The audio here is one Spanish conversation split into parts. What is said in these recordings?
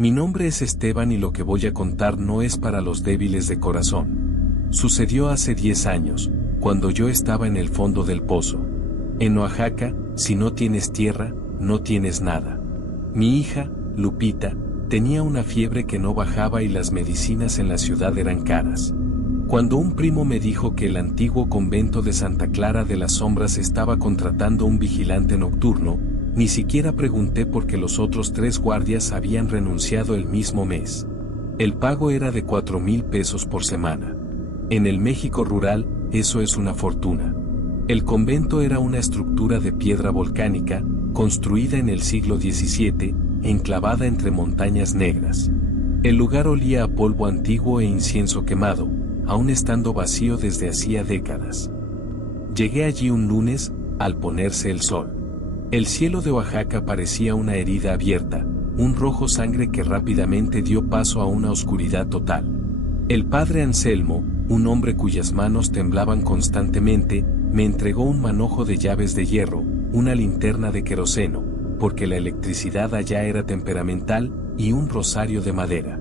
Mi nombre es Esteban y lo que voy a contar no es para los débiles de corazón. Sucedió hace 10 años, cuando yo estaba en el fondo del pozo. En Oaxaca, si no tienes tierra, no tienes nada. Mi hija, Lupita, tenía una fiebre que no bajaba y las medicinas en la ciudad eran caras. Cuando un primo me dijo que el antiguo convento de Santa Clara de las Sombras estaba contratando un vigilante nocturno, ni siquiera pregunté porque los otros 3 guardias habían renunciado el mismo mes. El pago era de 4,000 pesos por semana. En el México rural, eso es una fortuna. El convento era una estructura de piedra volcánica, construida en el siglo XVII, enclavada entre montañas negras. El lugar olía a polvo antiguo e incienso quemado, aún estando vacío desde hacía décadas. Llegué allí un lunes, al ponerse el sol. El cielo de Oaxaca parecía una herida abierta, un rojo sangre que rápidamente dio paso a una oscuridad total. El padre Anselmo, un hombre cuyas manos temblaban constantemente, me entregó un manojo de llaves de hierro, una linterna de queroseno, porque la electricidad allá era temperamental, y un rosario de madera.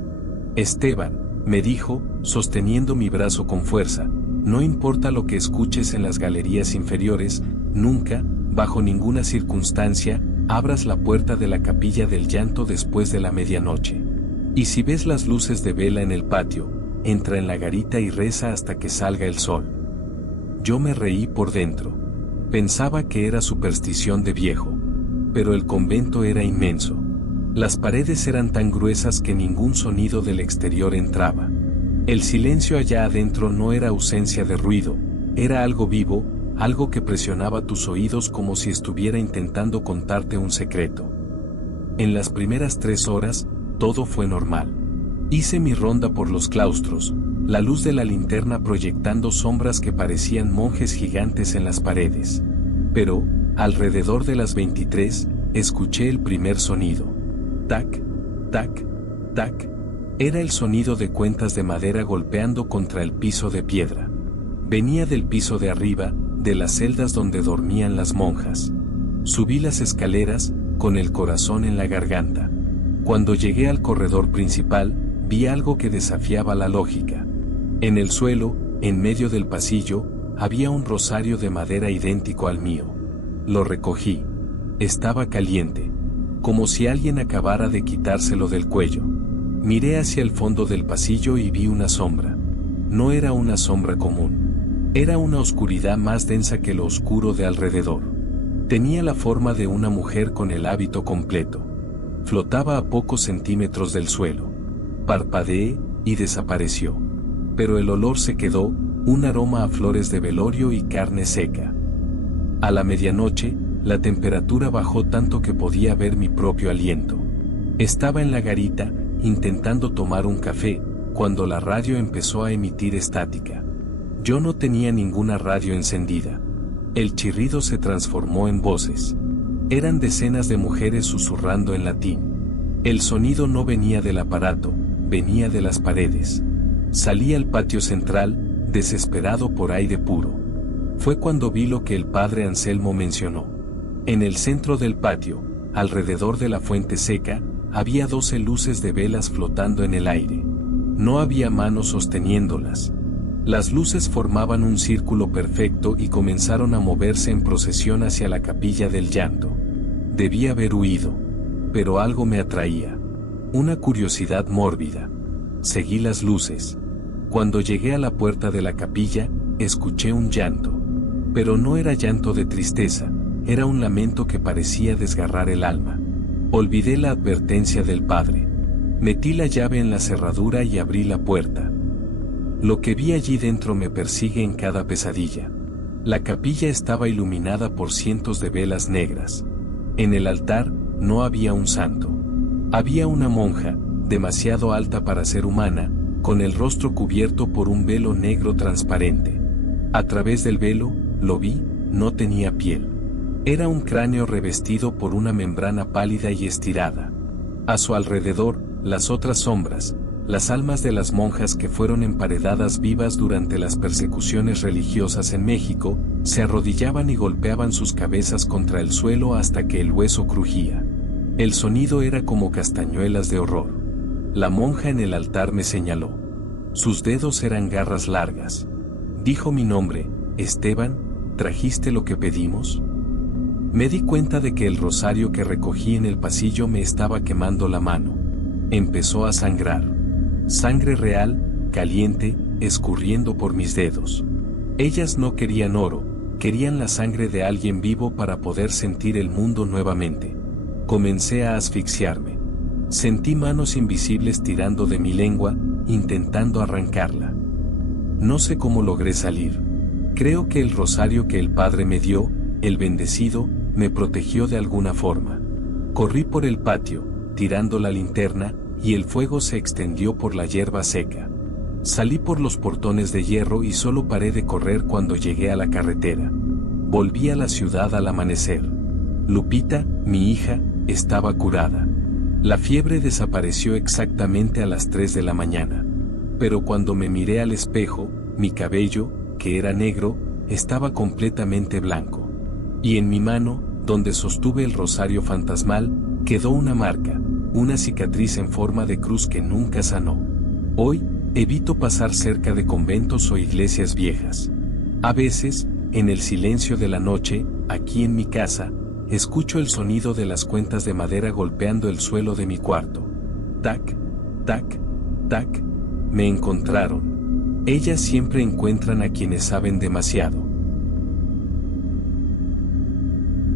Esteban, me dijo, sosteniendo mi brazo con fuerza, no importa lo que escuches en las galerías inferiores, nunca, bajo ninguna circunstancia, abras la puerta de la capilla del llanto después de la medianoche. Y si ves las luces de vela en el patio, entra en la garita y reza hasta que salga el sol. Yo me reí por dentro. Pensaba que era superstición de viejo. Pero el convento era inmenso. Las paredes eran tan gruesas que ningún sonido del exterior entraba. El silencio allá adentro no era ausencia de ruido, era algo vivo, algo que presionaba tus oídos como si estuviera intentando contarte un secreto. En las primeras 3 horas, todo fue normal. Hice mi ronda por los claustros, la luz de la linterna proyectando sombras que parecían monjes gigantes en las paredes. Pero, alrededor de las 23, escuché el primer sonido. Tac, tac, tac. Era el sonido de cuentas de madera golpeando contra el piso de piedra. Venía del piso de arriba, de las celdas donde dormían las monjas. Subí las escaleras, con el corazón en la garganta. Cuando llegué al corredor principal, vi algo que desafiaba la lógica. En el suelo, en medio del pasillo, había un rosario de madera idéntico al mío. Lo recogí. Estaba caliente, como si alguien acabara de quitárselo del cuello. Miré hacia el fondo del pasillo y vi una sombra. No era una sombra común. Era una oscuridad más densa que lo oscuro de alrededor. Tenía la forma de una mujer con el hábito completo. Flotaba a pocos centímetros del suelo. Parpadeé y desapareció. Pero el olor se quedó, un aroma a flores de velorio y carne seca. A la medianoche, la temperatura bajó tanto que podía ver mi propio aliento. Estaba en la garita, intentando tomar un café, cuando la radio empezó a emitir estática. Yo no tenía ninguna radio encendida. El chirrido se transformó en voces. Eran decenas de mujeres susurrando en latín. El sonido no venía del aparato, venía de las paredes. Salí al patio central, desesperado por aire puro. Fue cuando vi lo que el padre Anselmo mencionó. En el centro del patio, alrededor de la fuente seca, había 12 luces de velas flotando en el aire. No había manos sosteniéndolas. Las luces formaban un círculo perfecto y comenzaron a moverse en procesión hacia la capilla del llanto. Debí haber huido, pero algo me atraía. Una curiosidad mórbida. Seguí las luces. Cuando llegué a la puerta de la capilla, escuché un llanto. Pero no era llanto de tristeza, era un lamento que parecía desgarrar el alma. Olvidé la advertencia del padre. Metí la llave en la cerradura y abrí la puerta. Lo que vi allí dentro me persigue en cada pesadilla. La capilla estaba iluminada por cientos de velas negras. En el altar, no había un santo. Había una monja, demasiado alta para ser humana, con el rostro cubierto por un velo negro transparente. A través del velo, lo vi, no tenía piel. Era un cráneo revestido por una membrana pálida y estirada. A su alrededor, las otras sombras, las almas de las monjas que fueron emparedadas vivas durante las persecuciones religiosas en México, se arrodillaban y golpeaban sus cabezas contra el suelo hasta que el hueso crujía. El sonido era como castañuelas de horror. La monja en el altar me señaló. Sus dedos eran garras largas. Dijo mi nombre: Esteban, ¿trajiste lo que pedimos? Me di cuenta de que el rosario que recogí en el pasillo me estaba quemando la mano. Empezó a sangrar. Sangre real, caliente, escurriendo por mis dedos. Ellas no querían oro, querían la sangre de alguien vivo para poder sentir el mundo nuevamente. Comencé a asfixiarme. Sentí manos invisibles tirando de mi lengua, intentando arrancarla. No sé cómo logré salir. Creo que el rosario que el Padre me dio, el bendecido, me protegió de alguna forma. Corrí por el patio, tirando la linterna, y el fuego se extendió por la hierba seca. Salí por los portones de hierro y solo paré de correr cuando llegué a la carretera. Volví a la ciudad al amanecer. Lupita, mi hija, estaba curada. La fiebre desapareció exactamente a las 3 de la mañana. Pero cuando me miré al espejo, mi cabello, que era negro, estaba completamente blanco. Y en mi mano, donde sostuve el rosario fantasmal, quedó una marca, una cicatriz en forma de cruz que nunca sanó. Hoy, evito pasar cerca de conventos o iglesias viejas. A veces, en el silencio de la noche, aquí en mi casa, escucho el sonido de las cuentas de madera golpeando el suelo de mi cuarto. Tac, tac, tac. Me encontraron. Ellas siempre encuentran a quienes saben demasiado.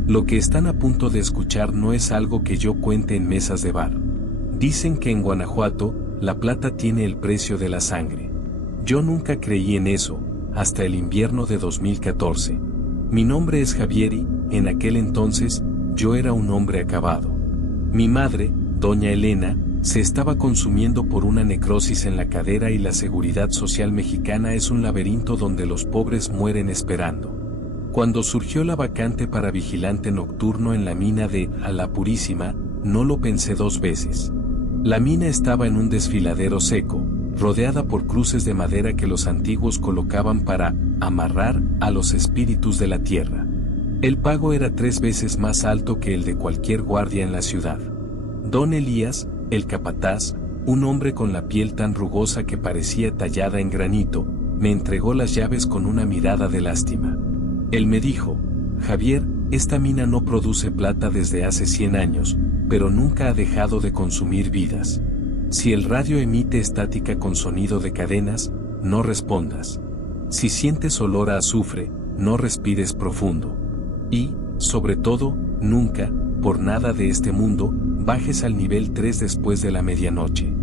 Lo que están a punto de escuchar no es algo que yo cuente en mesas de bar. Dicen que en Guanajuato, la plata tiene el precio de la sangre. Yo nunca creí en eso, hasta el invierno de 2014. Mi nombre es Javier y, en aquel entonces, yo era un hombre acabado. Mi madre, doña Elena, se estaba consumiendo por una necrosis en la cadera y la seguridad social mexicana es un laberinto donde los pobres mueren esperando. Cuando surgió la vacante para vigilante nocturno en la mina de A la Purísima, no lo pensé dos veces. La mina estaba en un desfiladero seco, rodeada por cruces de madera que los antiguos colocaban para amarrar a los espíritus de la tierra. El pago era 3 veces más alto que el de cualquier guardia en la ciudad. Don Elías, el capataz, un hombre con la piel tan rugosa que parecía tallada en granito, me entregó las llaves con una mirada de lástima. Él me dijo: Javier, esta mina no produce plata desde hace 100 años, pero nunca ha dejado de consumir vidas. Si el radio emite estática con sonido de cadenas, no respondas. Si sientes olor a azufre, no respires profundo. Y, sobre todo, nunca, por nada de este mundo, bajes al nivel 3 después de la medianoche.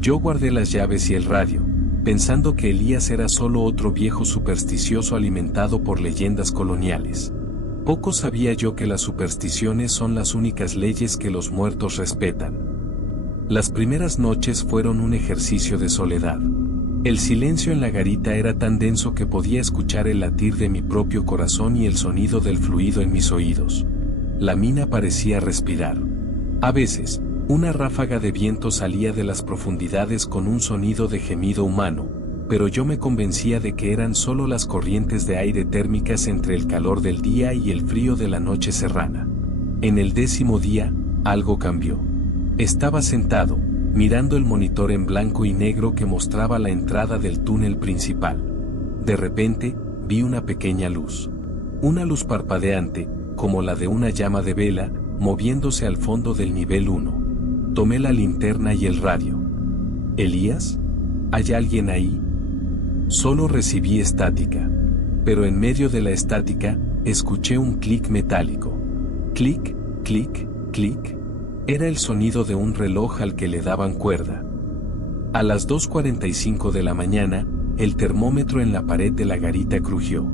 Yo guardé las llaves y el radio, pensando que Elías era solo otro viejo supersticioso alimentado por leyendas coloniales. Poco sabía yo que las supersticiones son las únicas leyes que los muertos respetan. Las primeras noches fueron un ejercicio de soledad. El silencio en la garita era tan denso que podía escuchar el latir de mi propio corazón y el sonido del fluido en mis oídos. La mina parecía respirar. A veces, una ráfaga de viento salía de las profundidades con un sonido de gemido humano, pero yo me convencía de que eran solo las corrientes de aire térmicas entre el calor del día y el frío de la noche serrana. En el 10º día, algo cambió. Estaba sentado, mirando el monitor en blanco y negro que mostraba la entrada del túnel principal. De repente, vi una pequeña luz. Una luz parpadeante, como la de una llama de vela, moviéndose al fondo del nivel 1. Tomé la linterna y el radio. ¿Elías? ¿Hay alguien ahí? Solo recibí estática. Pero en medio de la estática, escuché un clic metálico. Clic, clic, clic. Era el sonido de un reloj al que le daban cuerda. A las 2:45 de la mañana, el termómetro en la pared de la garita crujió.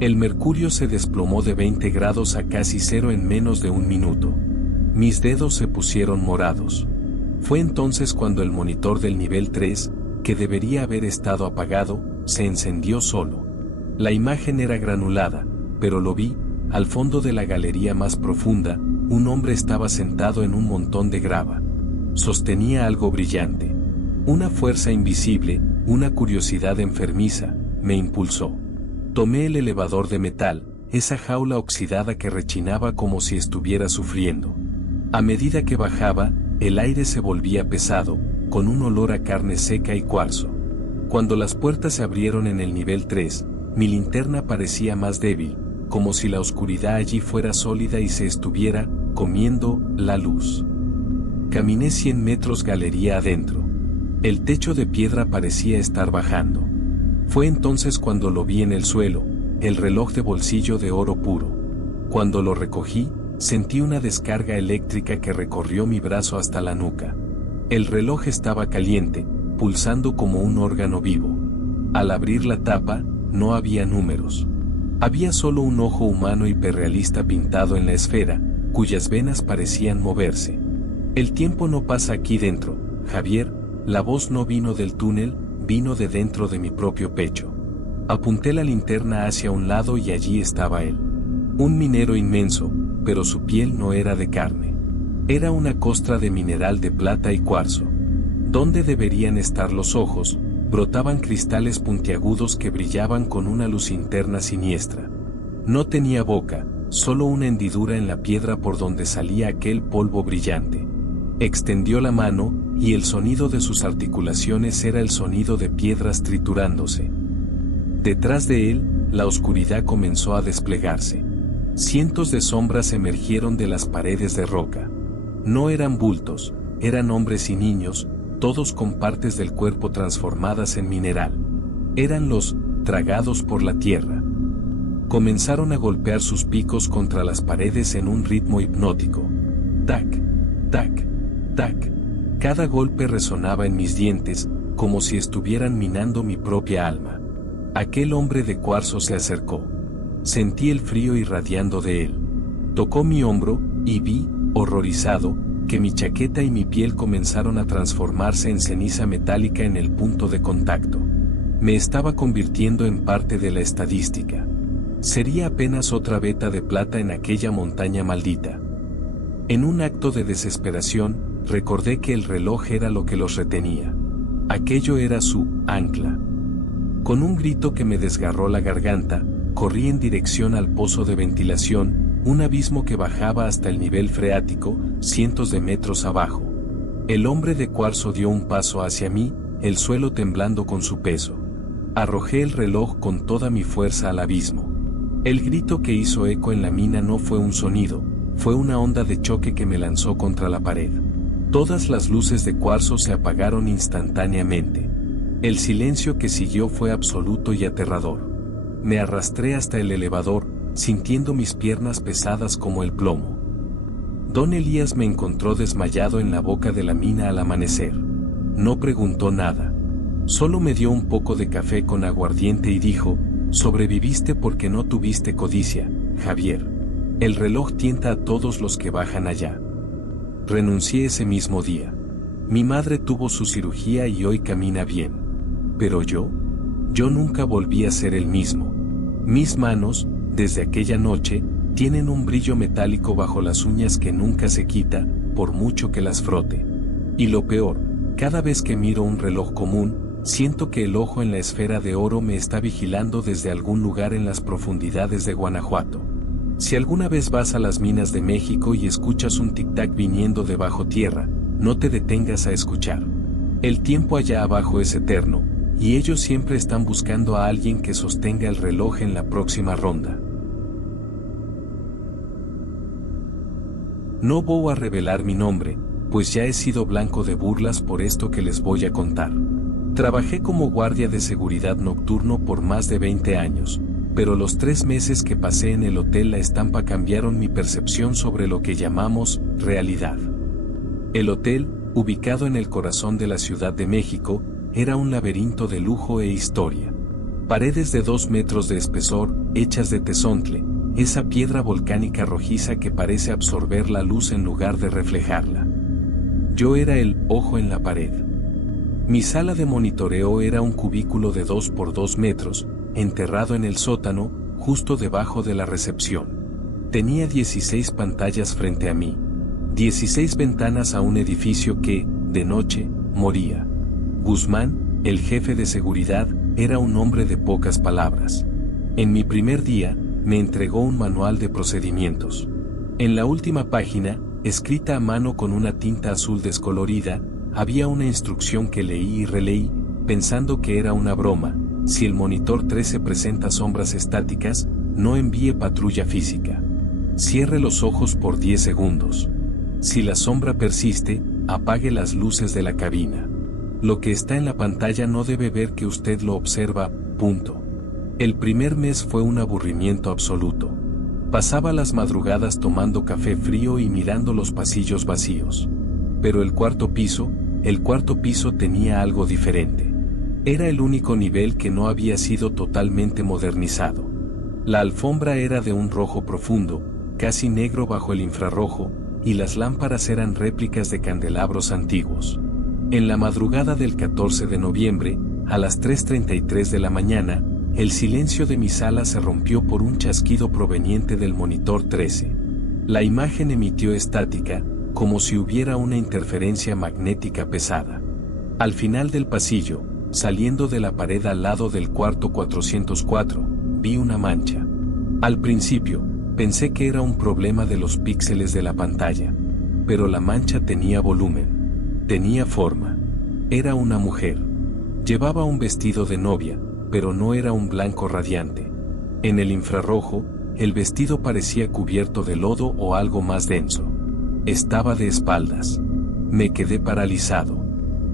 El mercurio se desplomó de 20 grados a casi 0 en menos de un minuto. Mis dedos se pusieron morados. Fue entonces cuando el monitor del nivel 3, que debería haber estado apagado, se encendió solo. La imagen era granulada, pero lo vi, al fondo de la galería más profunda, un hombre estaba sentado en un montón de grava. Sostenía algo brillante. Una fuerza invisible, una curiosidad enfermiza, me impulsó. Tomé el elevador de metal, esa jaula oxidada que rechinaba como si estuviera sufriendo. A medida que bajaba, el aire se volvía pesado, con un olor a carne seca y cuarzo. Cuando las puertas se abrieron en el nivel 3, mi linterna parecía más débil, como si la oscuridad allí fuera sólida y se estuviera comiendo la luz. Caminé 100 metros galería adentro. El techo de piedra parecía estar bajando. Fue entonces cuando lo vi en el suelo, el reloj de bolsillo de oro puro. Cuando lo recogí, sentí una descarga eléctrica que recorrió mi brazo hasta la nuca. El reloj estaba caliente, pulsando como un órgano vivo. Al abrir la tapa, no había números. Había solo un ojo humano hiperrealista pintado en la esfera, cuyas venas parecían moverse. El tiempo no pasa aquí dentro, Javier. La voz no vino del túnel, vino de dentro de mi propio pecho. Apunté la linterna hacia un lado y allí estaba él. Un minero inmenso, pero su piel no era de carne. Era una costra de mineral de plata y cuarzo. Donde deberían estar los ojos, brotaban cristales puntiagudos que brillaban con una luz interna siniestra. No tenía boca, solo una hendidura en la piedra por donde salía aquel polvo brillante. Extendió la mano, y el sonido de sus articulaciones era el sonido de piedras triturándose. Detrás de él, la oscuridad comenzó a desplegarse. Cientos de sombras emergieron de las paredes de roca. No eran bultos, eran hombres y niños, todos con partes del cuerpo transformadas en mineral. Eran los tragados por la tierra. Comenzaron a golpear sus picos contra las paredes en un ritmo hipnótico. Tac, tac, tac. Cada golpe resonaba en mis dientes, como si estuvieran minando mi propia alma. Aquel hombre de cuarzo se acercó. Sentí el frío irradiando de él. Tocó mi hombro, y vi, horrorizado, que mi chaqueta y mi piel comenzaron a transformarse en ceniza metálica en el punto de contacto. Me estaba convirtiendo en parte de la estadística. Sería apenas otra veta de plata en aquella montaña maldita. En un acto de desesperación, recordé que el reloj era lo que los retenía. Aquello era su ancla. Con un grito que me desgarró la garganta, corrí en dirección al pozo de ventilación, un abismo que bajaba hasta el nivel freático, cientos de metros abajo. El hombre de cuarzo dio un paso hacia mí, el suelo temblando con su peso. Arrojé el reloj con toda mi fuerza al abismo. El grito que hizo eco en la mina no fue un sonido, fue una onda de choque que me lanzó contra la pared. Todas las luces de cuarzo se apagaron instantáneamente. El silencio que siguió fue absoluto y aterrador. Me arrastré hasta el elevador, sintiendo mis piernas pesadas como el plomo. Don Elías me encontró desmayado en la boca de la mina al amanecer. No preguntó nada. Solo me dio un poco de café con aguardiente y dijo: sobreviviste porque no tuviste codicia, Javier. El reloj tienta a todos los que bajan allá. Renuncié ese mismo día. Mi madre tuvo su cirugía y hoy camina bien. Pero yo nunca volví a ser el mismo. Mis manos, desde aquella noche, tienen un brillo metálico bajo las uñas que nunca se quita, por mucho que las frote. Y lo peor, cada vez que miro un reloj común, siento que el ojo en la esfera de oro me está vigilando desde algún lugar en las profundidades de Guanajuato. Si alguna vez vas a las minas de México y escuchas un tic-tac viniendo de bajo tierra, no te detengas a escuchar. El tiempo allá abajo es eterno, y ellos siempre están buscando a alguien que sostenga el reloj en la próxima ronda. No voy a revelar mi nombre, pues ya he sido blanco de burlas por esto que les voy a contar. Trabajé como guardia de seguridad nocturno por más de 20 años, pero los 3 meses que pasé en el Hotel La Estampa cambiaron mi percepción sobre lo que llamamos realidad. El hotel, ubicado en el corazón de la Ciudad de México, era un laberinto de lujo e historia. Paredes de 2 metros de espesor, hechas de tezontle, esa piedra volcánica rojiza que parece absorber la luz en lugar de reflejarla. Yo era el ojo en la pared. Mi sala de monitoreo era un cubículo de 2 por 2 metros, enterrado en el sótano, justo debajo de la recepción. Tenía 16 pantallas frente a mí. 16 ventanas a un edificio que, de noche, moría. Guzmán, el jefe de seguridad, era un hombre de pocas palabras. En mi primer día, me entregó un manual de procedimientos. En la última página, escrita a mano con una tinta azul descolorida, había una instrucción que leí y releí, pensando que era una broma. Si el monitor 13 presenta sombras estáticas, no envíe patrulla física. Cierre los ojos por 10 segundos. Si la sombra persiste, apague las luces de la cabina. Lo que está en la pantalla no debe ver que usted lo observa, punto. El primer mes fue un aburrimiento absoluto. Pasaba las madrugadas tomando café frío y mirando los pasillos vacíos. Pero el cuarto piso tenía algo diferente. Era el único nivel que no había sido totalmente modernizado. La alfombra era de un rojo profundo, casi negro bajo el infrarrojo, y las lámparas eran réplicas de candelabros antiguos. En la madrugada del 14 de noviembre, a las 3:33 de la mañana, el silencio de mi sala se rompió por un chasquido proveniente del monitor 13. La imagen emitió estática, como si hubiera una interferencia magnética pesada. Al final del pasillo, saliendo de la pared al lado del cuarto 404, vi una mancha. Al principio, pensé que era un problema de los píxeles de la pantalla. Pero la mancha tenía volumen. Tenía forma. Era una mujer. Llevaba un vestido de novia, pero no era un blanco radiante. En el infrarrojo, el vestido parecía cubierto de lodo o algo más denso. Estaba de espaldas. Me quedé paralizado.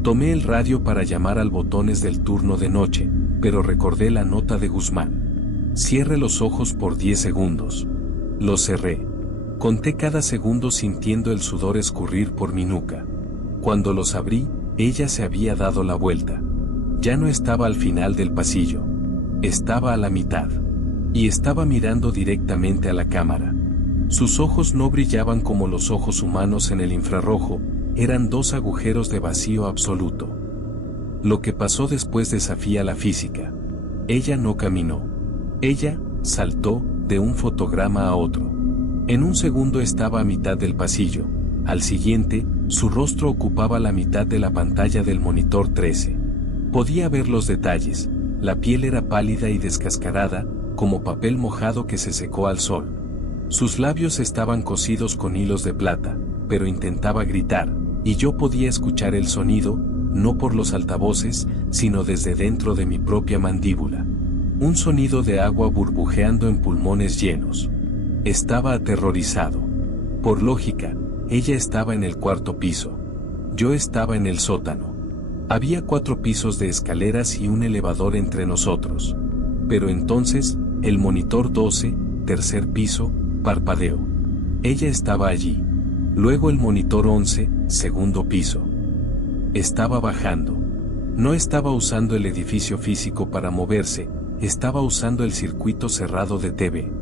Tomé el radio para llamar al botones del turno de noche, pero recordé la nota de Guzmán. Cierre los ojos por 10 segundos. Los cerré. Conté cada segundo sintiendo el sudor escurrir por mi nuca. Cuando los abrí, ella se había dado la vuelta. Ya no estaba al final del pasillo. Estaba a la mitad. Y estaba mirando directamente a la cámara. Sus ojos no brillaban como los ojos humanos en el infrarrojo, eran dos agujeros de vacío absoluto. Lo que pasó después desafía la física. Ella no caminó. Ella saltó de un fotograma a otro. En un segundo estaba a mitad del pasillo. Al siguiente, su rostro ocupaba la mitad de la pantalla del monitor 13. Podía ver los detalles. La piel era pálida y descascarada, como papel mojado que se secó al sol. Sus labios estaban cosidos con hilos de plata, pero intentaba gritar, y yo podía escuchar el sonido, no por los altavoces, sino desde dentro de mi propia mandíbula. Un sonido de agua burbujeando en pulmones llenos. Estaba aterrorizado. Por lógica, ella estaba en el cuarto piso. Yo estaba en el sótano. Había 4 pisos de escaleras y un elevador entre nosotros. Pero entonces, el monitor 12, tercer piso, parpadeó. Ella estaba allí. Luego el monitor 11, segundo piso. Estaba bajando. No estaba usando el edificio físico para moverse, estaba usando el circuito cerrado de TV.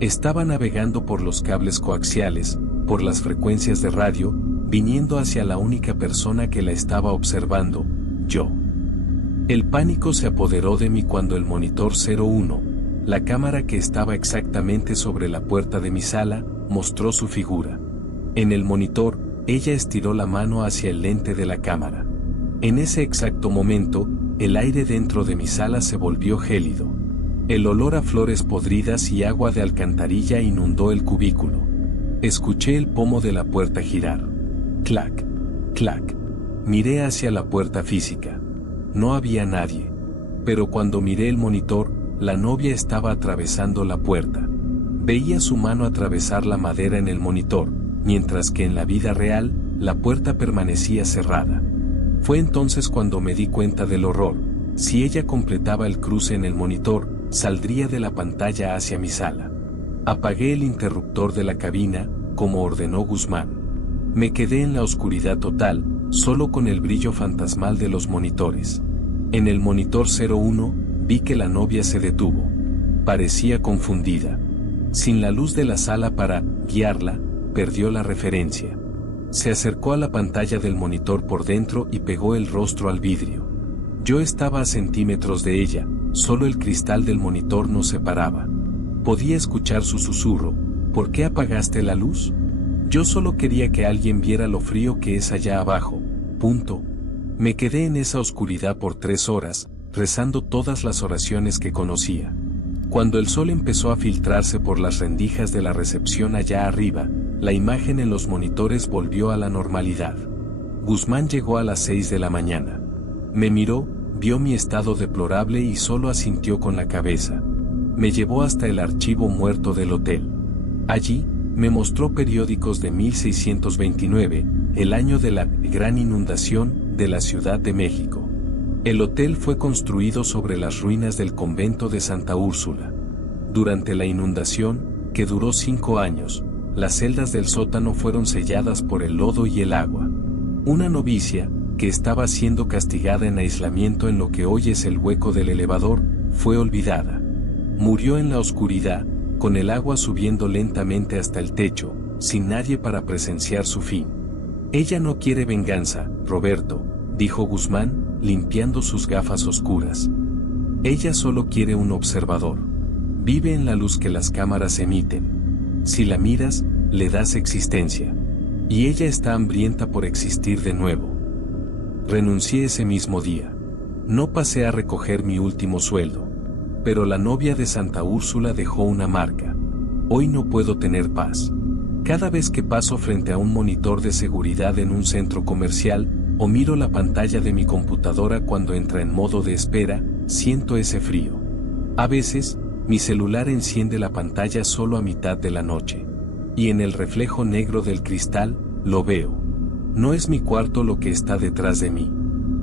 Estaba navegando por los cables coaxiales, por las frecuencias de radio, viniendo hacia la única persona que la estaba observando, yo. El pánico se apoderó de mí cuando el monitor 01, la cámara que estaba exactamente sobre la puerta de mi sala, mostró su figura. En el monitor, ella estiró la mano hacia el lente de la cámara. En ese exacto momento, el aire dentro de mi sala se volvió gélido. El olor a flores podridas y agua de alcantarilla inundó el cubículo. Escuché el pomo de la puerta girar. Clac, clac. Miré hacia la puerta física. No había nadie. Pero cuando miré el monitor, la novia estaba atravesando la puerta. Veía su mano atravesar la madera en el monitor, mientras que en la vida real, la puerta permanecía cerrada. Fue entonces cuando me di cuenta del horror. Si ella completaba el cruce en el monitor, saldría de la pantalla hacia mi sala. Apagué el interruptor de la cabina, como ordenó Guzmán. Me quedé en la oscuridad total, solo con el brillo fantasmal de los monitores. En el monitor 01, vi que la novia se detuvo. Parecía confundida. Sin la luz de la sala para guiarla, perdió la referencia. Se acercó a la pantalla del monitor por dentro y pegó el rostro al vidrio. Yo estaba a centímetros de ella, solo el cristal del monitor nos separaba. Podía escuchar su susurro. ¿Por qué apagaste la luz? Yo solo quería que alguien viera lo frío que es allá abajo. Punto. Me quedé en esa oscuridad por 3 horas, rezando todas las oraciones que conocía. Cuando el sol empezó a filtrarse por las rendijas de la recepción allá arriba, la imagen en los monitores volvió a la normalidad. Guzmán llegó a las 6 de la mañana. Me miró, vio mi estado deplorable y solo asintió con la cabeza. Me llevó hasta el archivo muerto del hotel. Allí, me mostró periódicos de 1629, el año de la gran inundación de la Ciudad de México. El hotel fue construido sobre las ruinas del convento de Santa Úrsula. Durante la inundación, que duró 5 años, las celdas del sótano fueron selladas por el lodo y el agua. Una novicia, que estaba siendo castigada en aislamiento en lo que hoy es el hueco del elevador, fue olvidada. Murió en la oscuridad, con el agua subiendo lentamente hasta el techo, sin nadie para presenciar su fin. Ella no quiere venganza, Roberto, dijo Guzmán, limpiando sus gafas oscuras. Ella solo quiere un observador. Vive en la luz que las cámaras emiten. Si la miras, le das existencia. Y ella está hambrienta por existir de nuevo. Renuncié ese mismo día. No pasé a recoger mi último sueldo. Pero la novia de Santa Úrsula dejó una marca. Hoy no puedo tener paz. Cada vez que paso frente a un monitor de seguridad en un centro comercial, o miro la pantalla de mi computadora cuando entra en modo de espera, siento ese frío. A veces, mi celular enciende la pantalla solo a mitad de la noche. Y en el reflejo negro del cristal, lo veo. No es mi cuarto lo que está detrás de mí.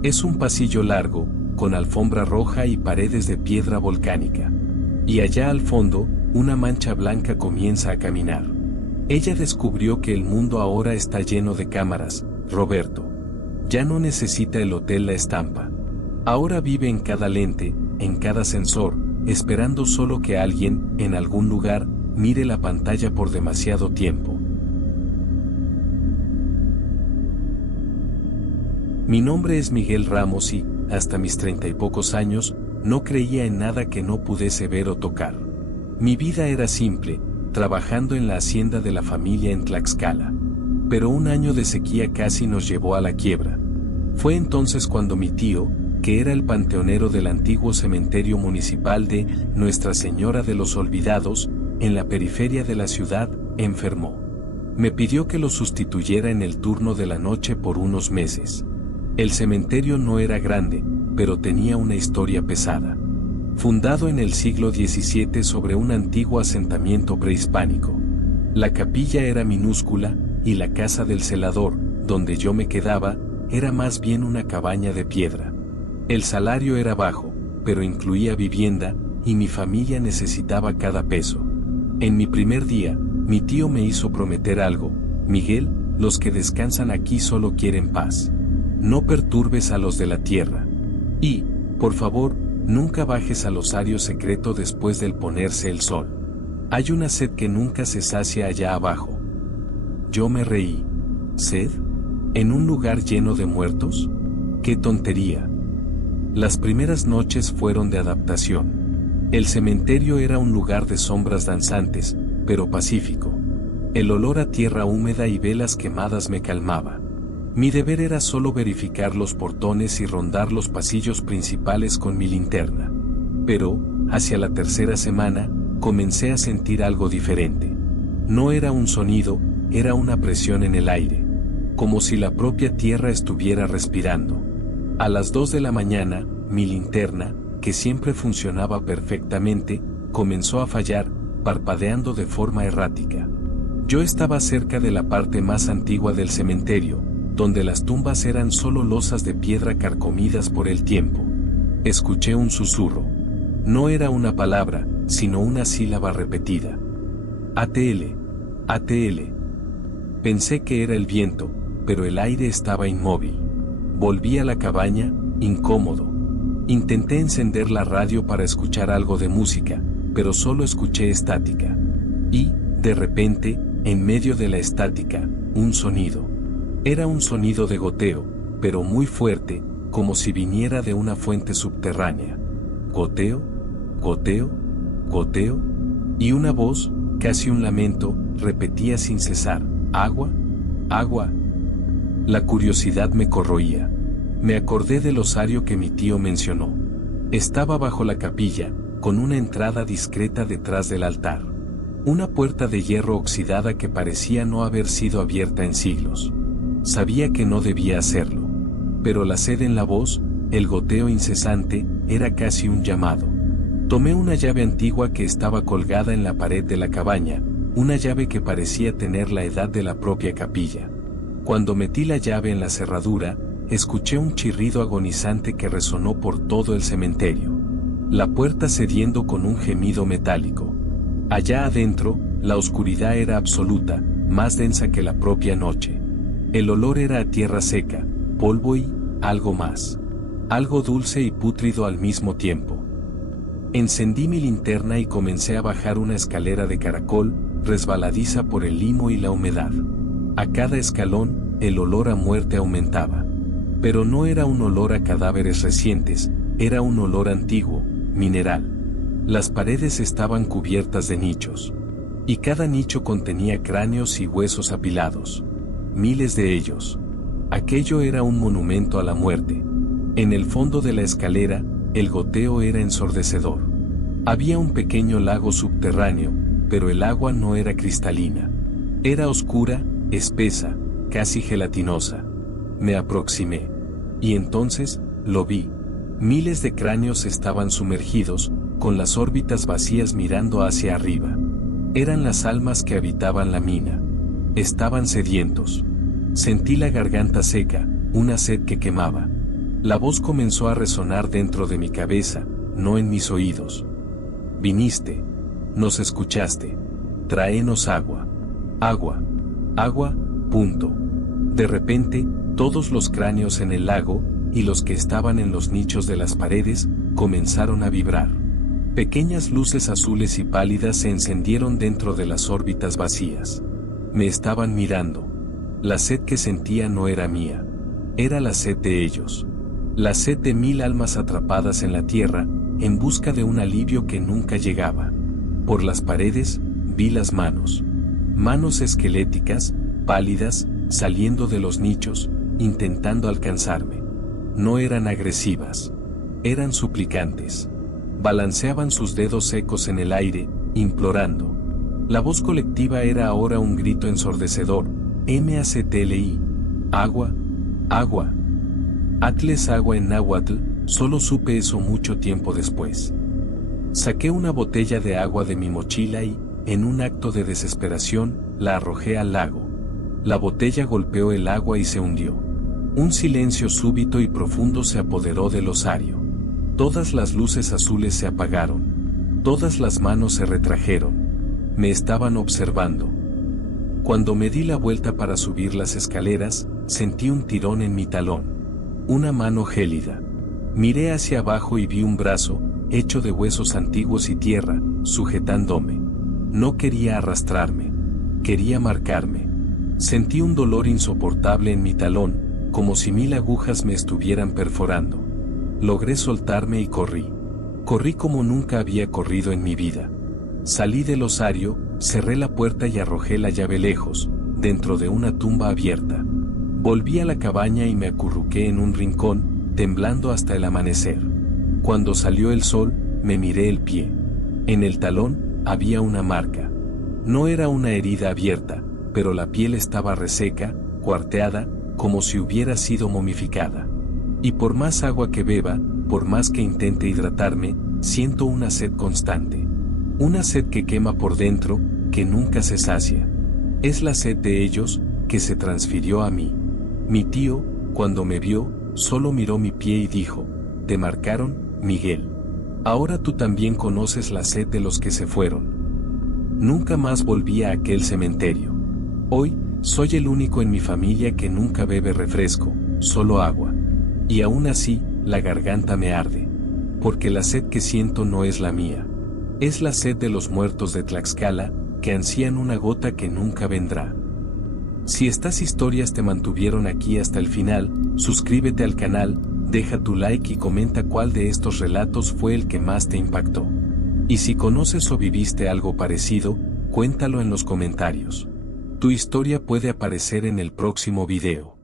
Es un pasillo largo, con alfombra roja y paredes de piedra volcánica. Y allá al fondo, una mancha blanca comienza a caminar. Ella descubrió que el mundo ahora está lleno de cámaras, Roberto. Ya no necesita el hotel La Estampa. Ahora vive en cada lente, en cada sensor, esperando solo que alguien, en algún lugar, mire la pantalla por demasiado tiempo. Mi nombre es Miguel Ramos y, hasta mis 30 y pocos años, no creía en nada que no pudiese ver o tocar. Mi vida era simple, trabajando en la hacienda de la familia en Tlaxcala. Pero un año de sequía casi nos llevó a la quiebra. Fue entonces cuando mi tío, que era el panteonero del antiguo cementerio municipal de Nuestra Señora de los Olvidados, en la periferia de la ciudad, enfermó. Me pidió que lo sustituyera en el turno de la noche por unos meses. El cementerio no era grande, pero tenía una historia pesada. Fundado en el siglo XVII sobre un antiguo asentamiento prehispánico. La capilla era minúscula, y la casa del celador, donde yo me quedaba, era más bien una cabaña de piedra. El salario era bajo, pero incluía vivienda, y mi familia necesitaba cada peso. En mi primer día, mi tío me hizo prometer algo: Miguel, los que descansan aquí solo quieren paz. No perturbes a los de la tierra. Y, por favor, nunca bajes al osario secreto después del ponerse el sol. Hay una sed que nunca se sacia allá abajo. Yo me reí. ¿Sed? ¿En un lugar lleno de muertos? ¡Qué tontería! Las primeras noches fueron de adaptación. El cementerio era un lugar de sombras danzantes, pero pacífico. El olor a tierra húmeda y velas quemadas me calmaba. Mi deber era solo verificar los portones y rondar los pasillos principales con mi linterna. Pero, hacia la tercera semana, comencé a sentir algo diferente. No era un sonido, era una presión en el aire. Como si la propia tierra estuviera respirando. A las 2 de la mañana, mi linterna, que siempre funcionaba perfectamente, comenzó a fallar, parpadeando de forma errática. Yo estaba cerca de la parte más antigua del cementerio, donde las tumbas eran solo losas de piedra carcomidas por el tiempo. Escuché un susurro. No era una palabra, sino una sílaba repetida. ATL. ATL. Pensé que era el viento, pero el aire estaba inmóvil. Volví a la cabaña, incómodo. Intenté encender la radio para escuchar algo de música, pero solo escuché estática. Y, de repente, en medio de la estática, un sonido. Era un sonido de goteo, pero muy fuerte, como si viniera de una fuente subterránea. Goteo, goteo, goteo, y una voz, casi un lamento, repetía sin cesar: agua, agua. La curiosidad me corroía. Me acordé del osario que mi tío mencionó. Estaba bajo la capilla, con una entrada discreta detrás del altar. Una puerta de hierro oxidada que parecía no haber sido abierta en siglos. Sabía que no debía hacerlo. Pero la sed en la voz, el goteo incesante, era casi un llamado. Tomé una llave antigua que estaba colgada en la pared de la cabaña, una llave que parecía tener la edad de la propia capilla. Cuando metí la llave en la cerradura, escuché un chirrido agonizante que resonó por todo el cementerio. La puerta cediendo con un gemido metálico. Allá adentro, la oscuridad era absoluta, más densa que la propia noche. El olor era a tierra seca, polvo y algo más. Algo dulce y pútrido al mismo tiempo. Encendí mi linterna y comencé a bajar una escalera de caracol, resbaladiza por el limo y la humedad. A cada escalón, el olor a muerte aumentaba. Pero no era un olor a cadáveres recientes, era un olor antiguo, mineral. Las paredes estaban cubiertas de nichos. Y cada nicho contenía cráneos y huesos apilados. Miles de ellos. Aquello era un monumento a la muerte. En el fondo de la escalera, el goteo era ensordecedor. Había un pequeño lago subterráneo, pero el agua no era cristalina. Era oscura, espesa, casi gelatinosa. Me aproximé. Y entonces, lo vi. Miles de cráneos estaban sumergidos, con las órbitas vacías mirando hacia arriba. Eran las almas que habitaban la mina. Estaban sedientos. Sentí la garganta seca, una sed que quemaba. La voz comenzó a resonar dentro de mi cabeza, no en mis oídos. Viniste. Nos escuchaste. Tráenos agua. Agua. Agua, punto. De repente, todos los cráneos en el lago, y los que estaban en los nichos de las paredes, comenzaron a vibrar. Pequeñas luces azules y pálidas se encendieron dentro de las órbitas vacías. Me estaban mirando. La sed que sentía no era mía. Era la sed de ellos. La sed de 1000 almas atrapadas en la tierra, en busca de un alivio que nunca llegaba. Por las paredes, vi las manos. Manos esqueléticas, pálidas, saliendo de los nichos, intentando alcanzarme. No eran agresivas. Eran suplicantes. Balanceaban sus dedos secos en el aire, implorando. La voz colectiva era ahora un grito ensordecedor. MACTLI. Agua. Agua. Atles agua en náhuatl, solo supe eso mucho tiempo después. Saqué una botella de agua de mi mochila y, en un acto de desesperación, la arrojé al lago. La botella golpeó el agua y se hundió. Un silencio súbito y profundo se apoderó del osario. Todas las luces azules se apagaron. Todas las manos se retrajeron. Me estaban observando. Cuando me di la vuelta para subir las escaleras, sentí un tirón en mi talón. Una mano gélida. Miré hacia abajo y vi un brazo, hecho de huesos antiguos y tierra, sujetándome. No quería arrastrarme. Quería marcarme. Sentí un dolor insoportable en mi talón, como si 1000 agujas me estuvieran perforando. Logré soltarme y corrí. Corrí como nunca había corrido en mi vida. Salí del osario, cerré la puerta y arrojé la llave lejos, dentro de una tumba abierta. Volví a la cabaña y me acurruqué en un rincón, temblando hasta el amanecer. Cuando salió el sol, me miré el pie. En el talón, había una marca. No era una herida abierta, pero la piel estaba reseca, cuarteada, como si hubiera sido momificada. Y por más agua que beba, por más que intente hidratarme, siento una sed constante. Una sed que quema por dentro, que nunca se sacia. Es la sed de ellos, que se transfirió a mí. Mi tío, cuando me vio, solo miró mi pie y dijo: «Te marcaron, Miguel. Ahora tú también conoces la sed de los que se fueron». Nunca más volví a aquel cementerio. Hoy, soy el único en mi familia que nunca bebe refresco, solo agua. Y aún así, la garganta me arde. Porque la sed que siento no es la mía. Es la sed de los muertos de Tlaxcala, que ansían una gota que nunca vendrá. Si estas historias te mantuvieron aquí hasta el final, suscríbete al canal, deja tu like y comenta cuál de estos relatos fue el que más te impactó. Y si conoces o viviste algo parecido, cuéntalo en los comentarios. Tu historia puede aparecer en el próximo video.